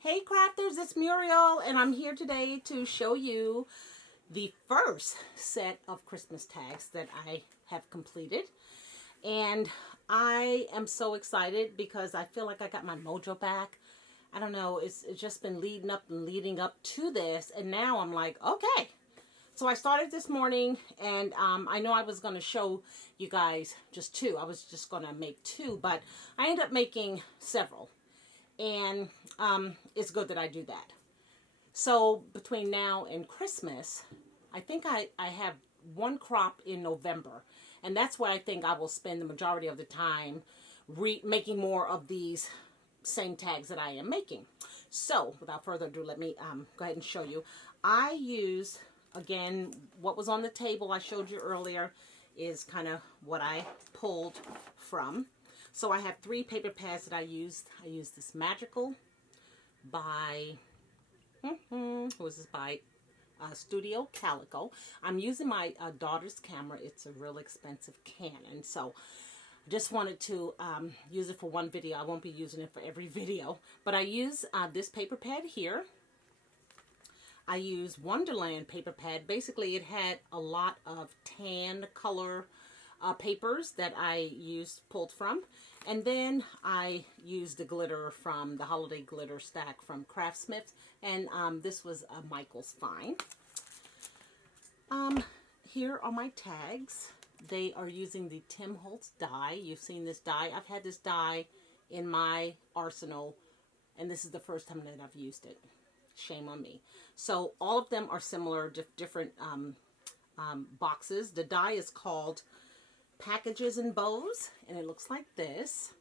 Hey crafters, it's Muriel and I'm here today to show you the first set of Christmas tags that I have completed. And I am so excited because I feel like I got my mojo back. I don't know, it's just been leading up and leading up to this, and now I'm like, okay. So I started this morning, and I know I was going to show you guys just two. I was just going to make two, but I ended up making several. And it's good that I do that. So between now and Christmas, I think I have one crop in November. And that's where I think I will spend the majority of the time making more of these same tags that I am making. So without further ado, let me go ahead and show you. I use, again, what was on the table I showed you earlier is kind of what I pulled from. So I have three paper pads that I used. I used this Magical by, who is this by? Studio Calico. I'm using my daughter's camera. It's a real expensive Canon. So I just wanted to use it for one video. I won't be using it for every video. But I use this paper pad here. I use Wonderland paper pad. Basically, it had a lot of tan color papers that I pulled from. And then I used the glitter from the Holiday Glitter Stack from Craftsmith. And this was Michael's Fine. Here are my tags. They are using the Tim Holtz die. You've seen this die. I've had this die in my arsenal, and this is the first time that I've used it. Shame on me. So all of them are similar, different boxes. The die is called Packages and Bows, and it looks like this.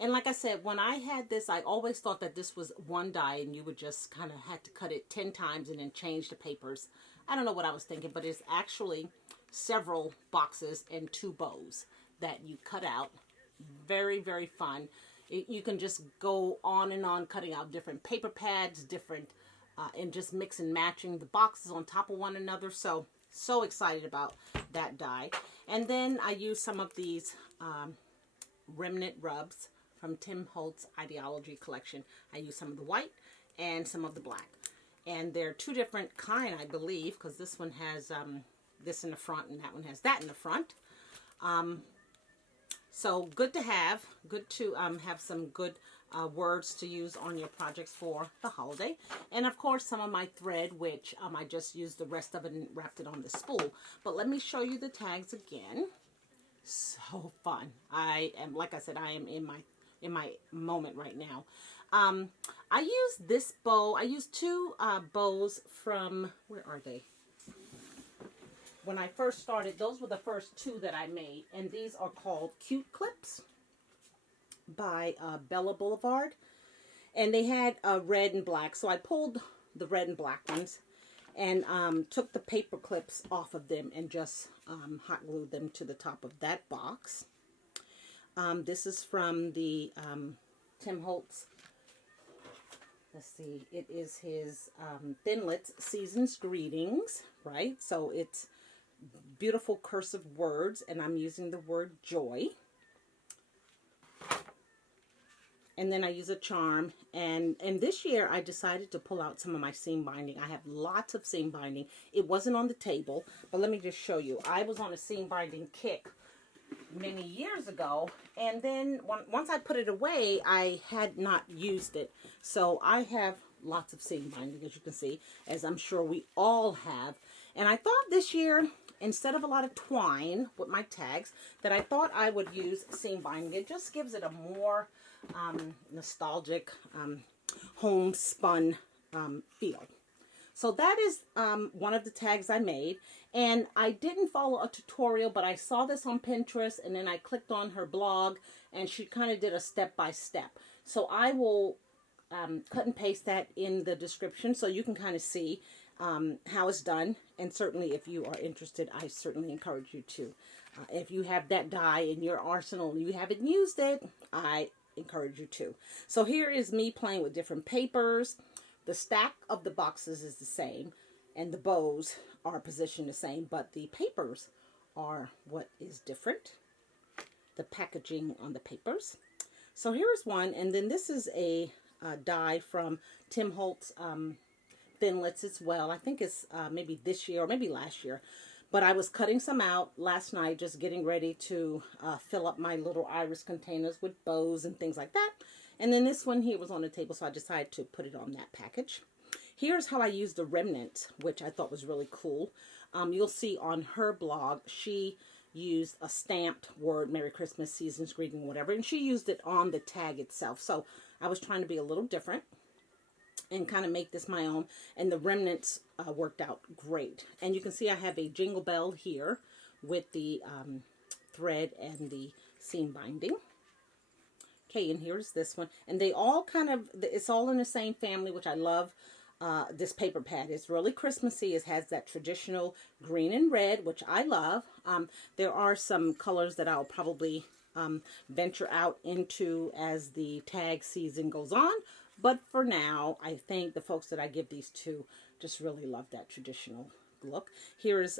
And like I said, when I had this, I always thought that this was one die and you would just kind of had to cut it 10 times and then change the papers. I don't know what I was thinking, but it's actually several boxes and two bows that you cut out. Very, very fun. You can just go on and on cutting out different paper pads, and just mix and matching the boxes on top of one another. So excited about that die. And then I use some of these remnant rubs from Tim Holtz Ideology collection. I use some of the white and some of the black. And they're two different kind, I believe, because this one has this in the front and that one has that in the front. So good to have. Good to have some good words to use on your projects for the holiday. And of course some of my thread, which I just used the rest of it and wrapped it on the spool. But let me show you the tags again. So fun. I am, like I said, I am in my moment right now. I use this bow. I used two bows from, where are they? When I first started, those were the first two that I made, and these are called Cute Clips by Bella Boulevard, and they had red and black, so I pulled the red and black ones and took the paper clips off of them and just hot glued them to the top of that box. This is from the Tim Holtz. Let's see, it is his Thinlits Season's Greetings, right? So it's beautiful cursive words, and I'm using the word joy. And then I use a charm, and this year I decided to pull out some of my seam binding. I have lots of seam binding. It wasn't on the table, but let me just show you. I was on a seam binding kick many years ago, and then once I put it away, I had not used it. So I have lots of seam binding, as you can see, as I'm sure we all have. And I thought this year, instead of a lot of twine with my tags, that I thought I would use seam binding. It just gives it a more nostalgic, homespun feel. So that is one of the tags I made. And I didn't follow a tutorial, but I saw this on Pinterest, and then I clicked on her blog, and she kind of did a step-by-step. So I will cut and paste that in the description so you can kind of see how it's done. And certainly if you are interested, I certainly encourage you to. If you have that die in your arsenal and you haven't used it, I encourage you to. So here is me playing with different papers. The stack of the boxes is the same, and the bows are positioned the same, but the papers are what is different. The packaging on the papers. So here is one, and then this is a die from Tim Holtz Thinlits as well. I think it's maybe this year or maybe last year. But I was cutting some out last night, just getting ready to fill up my little iris containers with bows and things like that. And then this one here was on the table, so I decided to put it on that package. Here's how I used the remnant, which I thought was really cool. You'll see on her blog, she used a stamped word, Merry Christmas, Season's Greeting, whatever, and she used it on the tag itself. So I was trying to be a little different and kind of make this my own, and the remnants worked out great. And you can see I have a jingle bell here with the thread and the seam binding. Okay, and here's this one, and they all kind of, it's all in the same family, which I love. This paper pad is really Christmassy. It has that traditional green and red, which I love. There are some colors that I'll probably venture out into as the tag season goes on. But for now, I think the folks that I give these to just really love that traditional look. Here's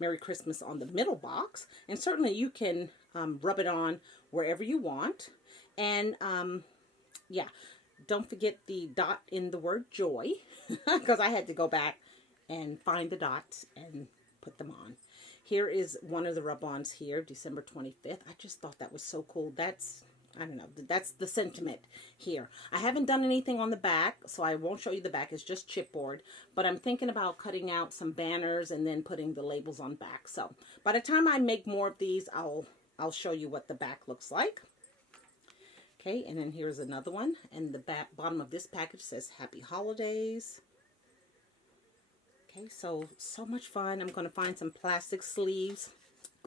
Merry Christmas on the middle box. And certainly you can rub it on wherever you want. And yeah, don't forget the dot in the word joy, because I had to go back and find the dots and put them on. Here is one of the rub-ons here, December 25th. I just thought that was so cool. That's, I don't know, that's the sentiment here. I haven't done anything on the back, so I won't show you the back. It's just chipboard. But I'm thinking about cutting out some banners and then putting the labels on back. So by the time I make more of these, I'll show you what the back looks like. Okay, and then here's another one. And the bottom of this package says Happy Holidays. Okay, so much fun. I'm going to find some plastic sleeves,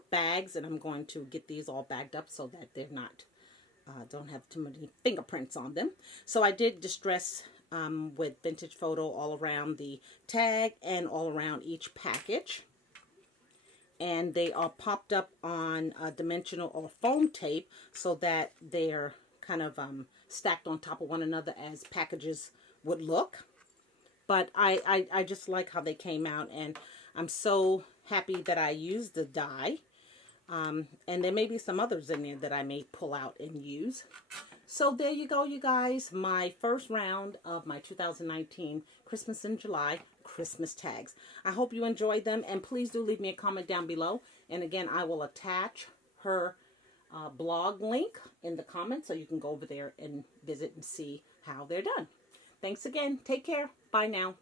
bags, and I'm going to get these all bagged up so that they're not, don't have too many fingerprints on them. So I did distress with vintage photo all around the tag and all around each package. And they are popped up on dimensional or foam tape so that they're kind of stacked on top of one another as packages would look. But I just like how they came out, and I'm so happy that I used the die. And there may be some others in there that I may pull out and use. So there you go, you guys. My first round of my 2019 Christmas in July Christmas tags. I hope you enjoyed them, and please do leave me a comment down below. And again, I will attach her blog link in the comments so you can go over there and visit and see how they're done. Thanks again. Take care. Bye now.